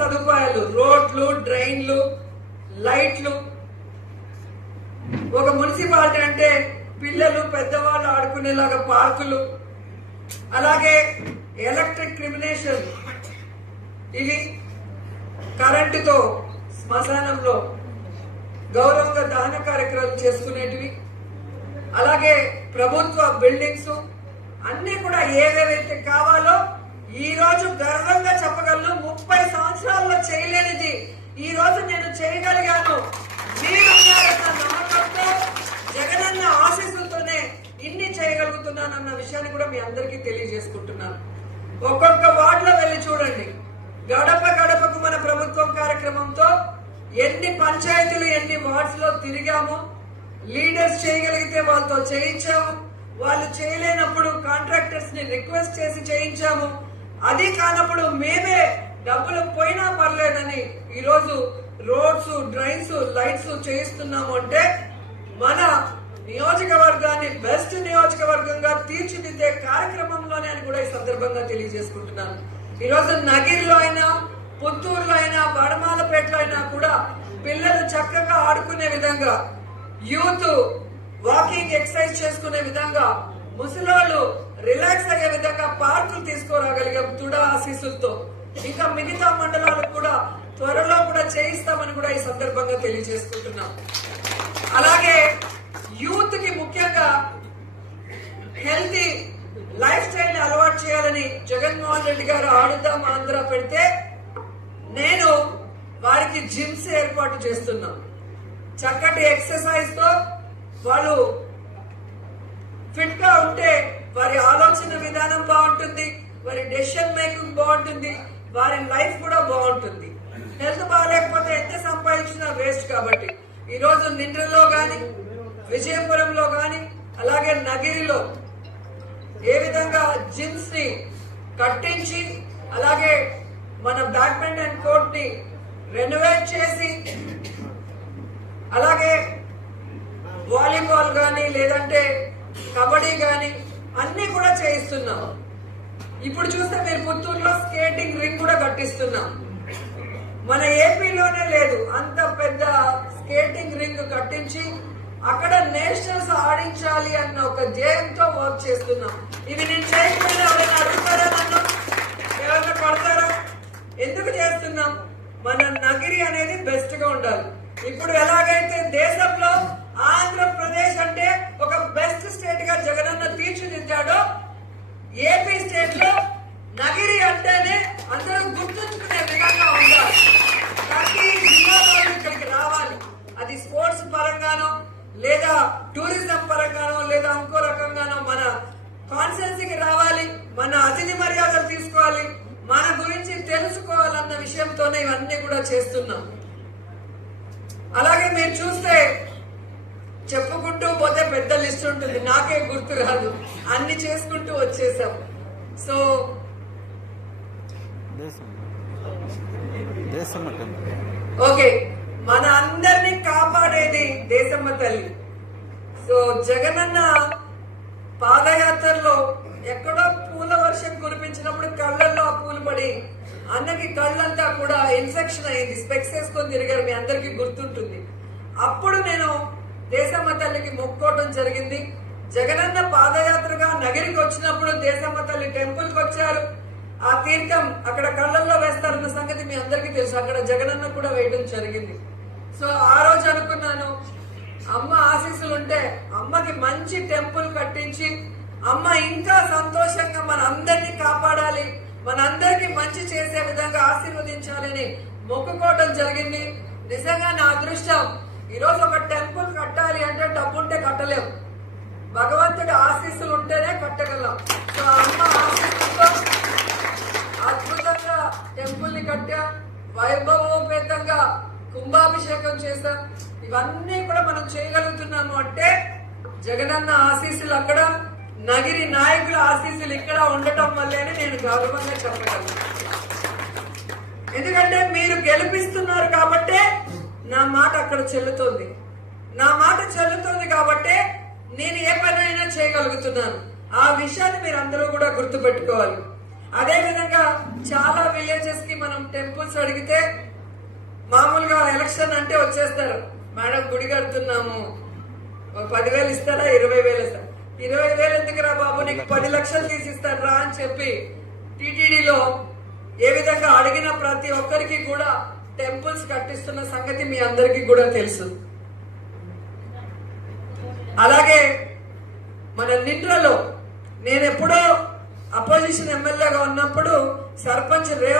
సదుపాయాలు రోడ్లు డ్రైన్లు లైట్లు. ఒక మున్సిపాలిటీ అంటే పిల్లలు పెద్దవాళ్ళు ఆడుకునేలాగా పార్కులు. అలాగే ఎలక్ట్రిక్ క్రిమినేషన్. ఇవి కరెంటుతో శ్మశానంలో గౌరవంగా దహన కార్యక్రమాలు చేసుకునేటివి. అలాగే ప్రభుత్వ బిల్డింగ్స్ అన్నీ కూడా ఏవేవైతే కావాలో ఈ రోజు గర్వంగా చెప్పగలను ముప్పై సంవత్సరాల్లో చేయలేనిది ఈ రోజు నేను చేయగలిగాను. నమ్మకంతో జగనన్న ఆశీస్సులతోనే ఇన్ని చేయగలుగుతున్నానన్న విషయాన్ని కూడా మీ అందరికీ తెలియజేసుకుంటున్నాను. ఒక్కొక్క వార్డులో వెళ్ళి చూడండి. గడప గడపకు మన ప్రభుత్వం కార్యక్రమంతో ఎన్ని పంచాయతీలు ఎన్ని వార్డ్స్లో తిరిగాము లీడర్స్ చేయగలిగితే వాళ్ళతో చేయించాము. వాళ్ళు చేయలేనప్పుడు కాంట్రాక్టర్స్ని రిక్వెస్ట్ చేసి చేయించాము. అది కానప్పుడు మేమే డబ్బులు పోయినా పర్లేదని ఈరోజు రోడ్స్ డ్రైన్స్ లైట్స్ చేయిస్తున్నాము అంటే మన నియోజకవర్గాన్ని బెస్ట్ నియోజకవర్గంగా తీర్చిదిద్దే కార్యక్రమంలోనే అని కూడా ఈ సందర్భంగా తెలియజేసుకుంటున్నాను. ఈరోజు నగిరిలో అయినా పుత్తూరులో అయినా వడమాలపేటలో అయినా కూడా పిల్లలు చక్కగా ఆడుకునే విధంగా యూత్ వాకింగ్ ఎక్సర్సైజ్ చేసుకునే విధంగా ముసలోళ్ళు రిలాక్స్ అయ్యే విధంగా పార్కులు తీసుకురాగలిగాం తుడా ఆశీస్సులతో. ఇంకా మిగతా మండలాలకు కూడా త్వరలో కూడా చేయిస్తామని కూడా ఈ సందర్భంగా తెలియజేసుకుంటున్నాం. అలాగే యూత్కి ముఖ్యంగా హెల్తీ లైఫ్ స్టైల్ని అలవాటు చేయాలని జగన్మోహన్ రెడ్డి గారు ఆడుదాం ఆంధ్ర పెడితే నేను వారికి జిమ్స్ ఏర్పాటు చేస్తున్నా. చక్కటి ఎక్సర్సైజ్తో వాళ్ళు ఫిట్గా ఉంటే ఆలోచన విధానం బాగుంటుంది వారి డెసిషన్ మేకింగ్ బాగుంటుంది వారి లైఫ్ కూడా బాగుంటుంది. హెల్త్ బాగాలేకపోతే ఎంత సంపాదించినా వేస్ట్ కాబట్టి. ఈ రోజు నిండ్రలో గాని విజయపురంలో గాని అలాగే నగిరిలో ఏ విధంగా జిమ్స్ని కట్టించి అలాగే మన బ్యాడ్మింటన్ కోర్ట్ని రెనోవేట్ చేసి అలాగే వాలీబాల్ కానీ లేదంటే కబడ్డీ కానీ అన్ని కూడా చేయిస్తున్నాం. ఇప్పుడు చూస్తే మీరు పుత్తూరులో స్కేటింగ్ రింగ్ కూడా కట్టిస్తున్నాం. మన ఏపీలోనే లేదు. అంత పెద్ద స్కేటింగ్ రింగ్ కట్టించి అక్కడ నేషనల్స్ ఆడించాలి అన్న ఒక జయంతో వర్క్ చేస్తున్నాం. ఇవి నేను చేయకపోయినా ఎవరైనా అడుగుతారా నన్ను? ఎవరైనా పడతారా? ఎందుకు చేస్తున్నాం? మన నగిరి అనేది బెస్ట్గా ఉండాలి. ఇప్పుడు ఎలాగైతే దేశంలో ఆంధ్రప్రదేశ్ అంటే ఒక బెస్ట్ స్టేట్గా జగనన్న తీర్చిదిద్దాడో. ఏపీ స్టేట్లో నగిరి అంటేనే అందరూ గుర్తుంచుకునే విధంగా ఉండాలి. ప్రతి జిల్లాలో ఇక్కడికి రావాలి. అది స్పోర్ట్స్ పరంగానో లేదా టూరిజం పరంగానో లేదా ఇంకో రకంగానో మన కాన్సెన్సీకి రావాలి మన అతిథి మర్యాదలు తీసుకోవాలి మన గురించి తెలుసుకోవాలన్న విషయంతోనే ఇవన్నీ కూడా చేస్తున్నాం. అలాగే మీరు చూస్తే చెప్పుకుంటూ పోతే పెద్ద లిస్ట్ ఉంటుంది నాకే గుర్తు రాదు. అన్ని చేసుకుంటూ వచ్చేసాం. So okay. మన అందరినీ కాపాడేది దేశమ్మ తల్లి. సో జగనన్న పాదయాత్రలో ఎక్కడో పూల వర్షం కురిపించినప్పుడు కళ్ళల్లో ఆ పూలు పడి అన్నకి కళ్ళంతా కూడా ఇన్ఫెక్షన్ అయింది. స్పెక్స్ వేసుకొని తిరిగారు. మీ అందరికీ గుర్తుంటుంది. అప్పుడు నేను దేశమ్మ తల్లికి మొక్కోవడం జరిగింది. జగనన్న పాదయాత్రగా నగరికి వచ్చినప్పుడు దేశమ్మ తల్లి టెంపుల్కి వచ్చారు. ఆ తీర్థం అక్కడ కళ్ళల్లో వేస్తారన్న సంగతి మీ అందరికీ తెలుసు. అక్కడ జగనన్న కూడా వేయడం జరిగింది. సో ఆ రోజు అనుకున్నాను అమ్మ ఆశీస్సులు ఉంటే అమ్మకి మంచి టెంపుల్ కట్టించి అమ్మ ఇంకా సంతోషంగా మన అందరినీ కాపాడాలి మనందరికి మంచి చేసే విధంగా ఆశీర్వదించాలని మొక్కుకోవడం జరిగింది. నిజంగా నా అదృష్టం ఈరోజు ఒక టెంపుల్ కట్టాలి అంటే డబ్బుంటే కట్టలేము భగవంతుడి ఆశీస్సులు ఉంటేనే కట్టగలం. సో అమ్మ ఆశీస్సులతో అద్భుతంగా టెంపుల్ని కట్టా వైభవోపేతంగా కుంభాభిషేకం చేశాం. ఇవన్నీ కూడా మనం చేయగలుగుతున్నాము అంటే జగనన్న ఆశీస్సులు అక్కడ నగిరి నాయకుల ఆశీస్సులు ఇక్కడ ఉండటం వల్లేనే నేను గౌరవంగా చెప్పగలను. ఎందుకంటే మీరు గెలిపిస్తున్నారు కాబట్టే నా మాట అక్కడ చెల్లుతోంది. నా మాట చెల్లుతుంది కాబట్టే నేను ఏ పనైనా చేయగలుగుతున్నాను. ఆ విషయాన్ని మీరు అందరూ కూడా గుర్తుపెట్టుకోవాలి. అదే విధంగా చాలా విలేజెస్కి మనం టెంపుల్స్ అడిగితే మామూలుగా ఎలక్షన్ అంటే వచ్చేస్తారు. మేడం గుడి కడుతున్నాము. పదివేలు ఇస్తారా? ఇరవై వేలు ఇస్తారా? ఇరవై వేలు ఎందుకురా బాబు? నీకు పది లక్షలు తీసిస్తాను రా అని చెప్పి టీటీడీలో ఏ విధంగా అడిగిన ప్రతి ఒక్కరికి కూడా టెంపుల్స్ కట్టిస్తున్న సంగతి మీ అందరికీ కూడా తెలుసు. అలాగే మన నిండ్రలో నేను ఎప్పుడో అపోజిషన్ ఎమ్మెల్యేగా ఉన్నప్పుడు సర్పంచ్ రేవంత్